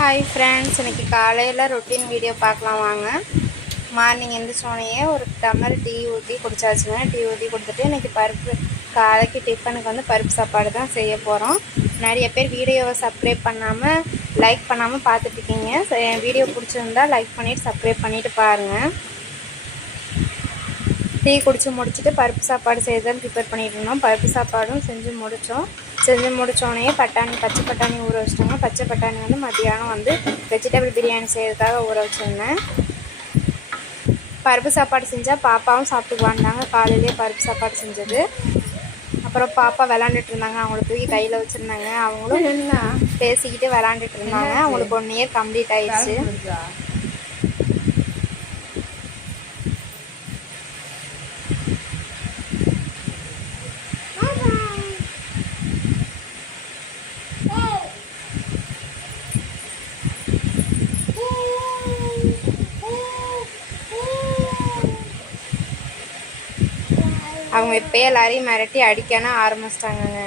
Hi friends, இன்றைக்கி காலையில் routine video பார்க்கலாம் வாங்க. மார்னிங் எழுந்திரிச்சோடனே ஒரு டம்ளர் டீ ஊற்றி குடிச்சாச்சுங்க. டீ ஊற்றி கொடுத்துட்டு இன்றைக்கி பருப்பு காலைக்கு டிஃபனுக்கு வந்து பருப்பு சாப்பாடு தான் செய்ய போகிறோம். நிறைய பேர் வீடியோவை சப்ஸ்கிரைப் பண்ணாமல் லைக் பண்ணாமல் பார்த்துட்ருக்கீங்க. என் வீடியோ பிடிச்சிருந்தா லைக் பண்ணிவிட்டு சப்ஸ்கிரைப் பண்ணிவிட்டு பாருங்கள். டீ குடித்து முடிச்சுட்டு பருப்பு சாப்பாடு செய்யறதுன்னு ப்ரிப்பேர் பண்ணிட்டு இருந்தோம். பருப்பு சாப்பாடும் செஞ்சு முடித்தோடனே பச்சை பட்டாணி ஊற வச்சிட்டோங்க. பச்சை பட்டாணி வந்து மத்தியானம் வந்து வெஜிடபிள் பிரியாணி செய்கிறதுக்காக ஊற வச்சுருந்தேன். பருப்பு சாப்பாடு செஞ்சால் பாப்பாவும் சாப்பிட்டுக்குவாண்டாங்க. காலையிலே பருப்பு சாப்பாடு செஞ்சது. அப்புறம் பாப்பா விளாண்டுட்டு இருந்தாங்க. அவங்கள தூக்கி கையில் வச்சுருந்தாங்க. அவங்களும் பேசிக்கிட்டு விளாண்டுட்டு இருந்தாங்க. அவங்களுக்கு 1 இயர் கம்ப்ளீட் ஆயிடுச்சு. அவங்க இப்போயே எல்லாரையும் மிரட்டி அடிக்கணும் ஆரம்பிச்சிட்டாங்கங்க.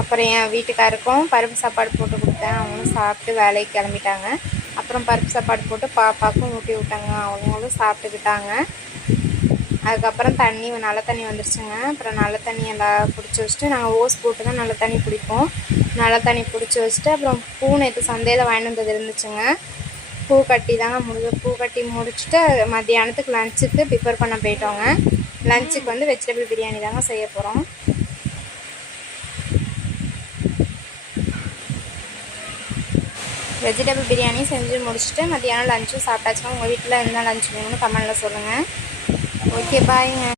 அப்புறம் என் வீட்டுக்காருக்கும் பருப்பு சாப்பாடு போட்டு கொடுத்தேன். அவங்களும் சாப்பிட்டு வேலைக்கு கிளம்பிட்டாங்க. அப்புறம் பருப்பு சாப்பாடு போட்டு பாப்பாவுக்கும் ஊட்டி விட்டாங்க. அவங்களும் சாப்பிட்டுக்கிட்டாங்க. அதுக்கப்புறம் நல்ல தண்ணி வந்துருச்சுங்க. அப்புறம் நல்ல தண்ணி எல்லாம் பிடிச்சி வச்சுட்டு நாங்கள் ஓஸ் போட்டு தான் நல்ல தண்ணி பிடிப்போம். நல்ல தண்ணி பிடிச்சி வச்சுட்டு அப்புறம் பூ நேற்று சந்தையில் வாங்கிட்டு வந்தது இருந்துச்சுங்க. பூ கட்டி முடிச்சுட்டு மத்தியானத்துக்கு லஞ்சுக்கு ப்ரிப்பேர் பண்ண போயிட்டோங்க. லஞ்சுக்கு வந்து வெஜிடபிள் பிரியாணி தாங்க செய்ய போகிறோம். வெஜிடபிள் பிரியாணி செஞ்சு முடிச்சுட்டு மத்தியானம் லஞ்சும் சாப்பிட்டாச்சுங்க. உங்கள் வீட்டில் என்ன லஞ்ச் வேணும்னு கமெண்டில் சொல்லுங்கள். ஓகே, பாய்ங்க.